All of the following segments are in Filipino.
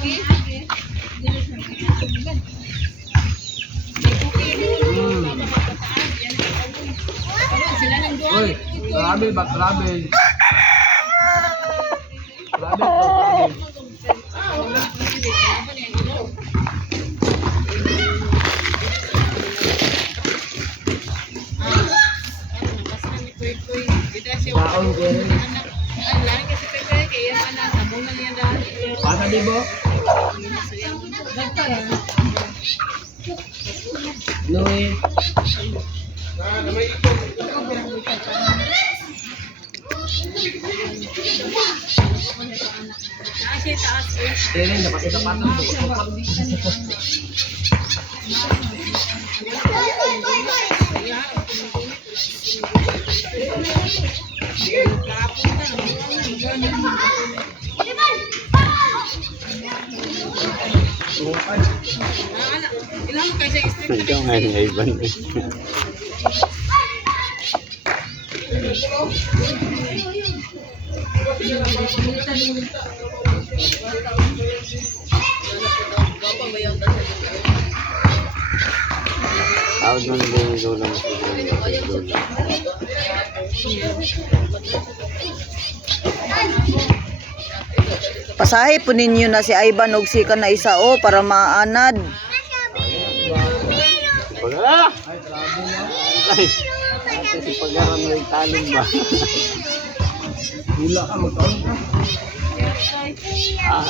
Uy, grabe ba? Grabe. Grabe po, grabe. Baon ko rin. Pasa di bo? Louis. Kaya dapat kita patang Ikaw nga yung Ivan. Tawag ng linggo lang Pasahe po ninyo na si Ivan og si na isa o para maanad. Pagala! Ay, si pagaran mo yung talim ba? Hula ka, magtaon ka. Ah,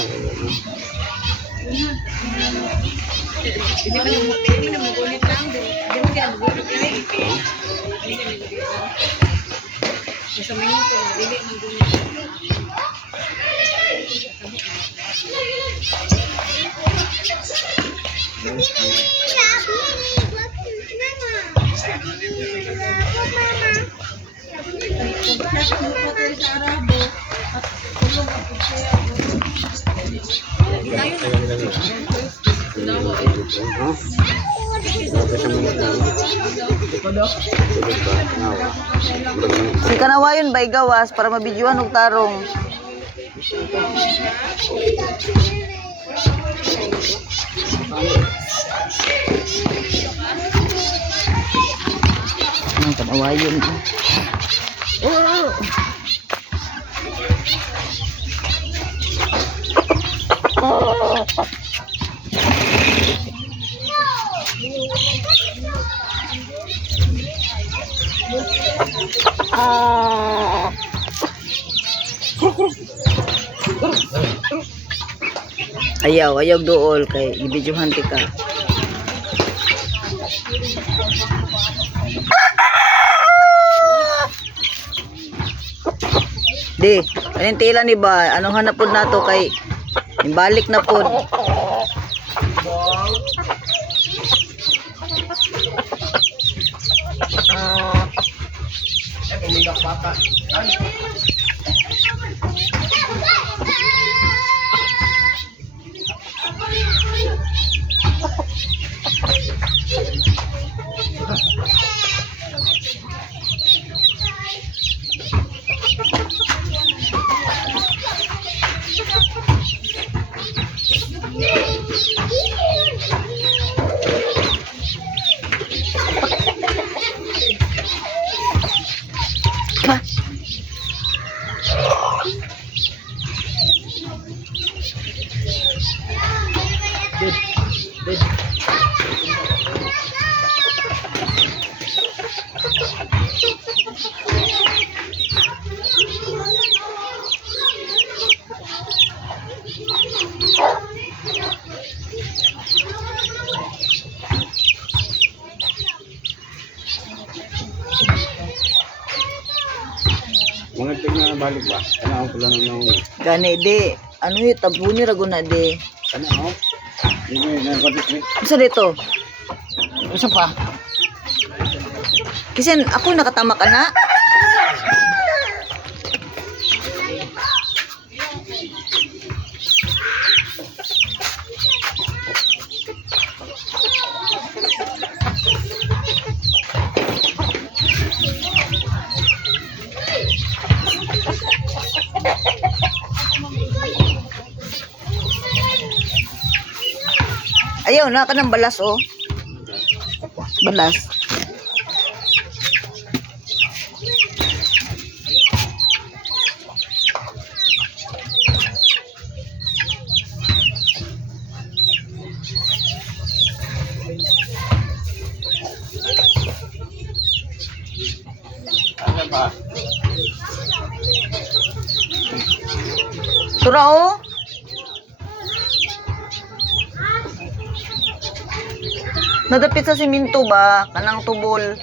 Si kanawayon bay gawas para mabidyohan og tarong. Ang kanawayon. Oh. Ayaw dool kay ibidyohan ti ka. Di, panintila ni ba? Anong hanapod nato kay balik na pod. Pumindak bata. mga tignan balik ba? Ano ang pula ng Gani di, ano yung tabuni raguna di. ano ako? Hindi na kapit ni. Isa dito. Isa pa. Kasi ako nakatama ka na. Ayaw na ka ng balas, oh. Balas. Ano ba? Tura, oh. Nadapit sa siminto ba? Kanang tubol.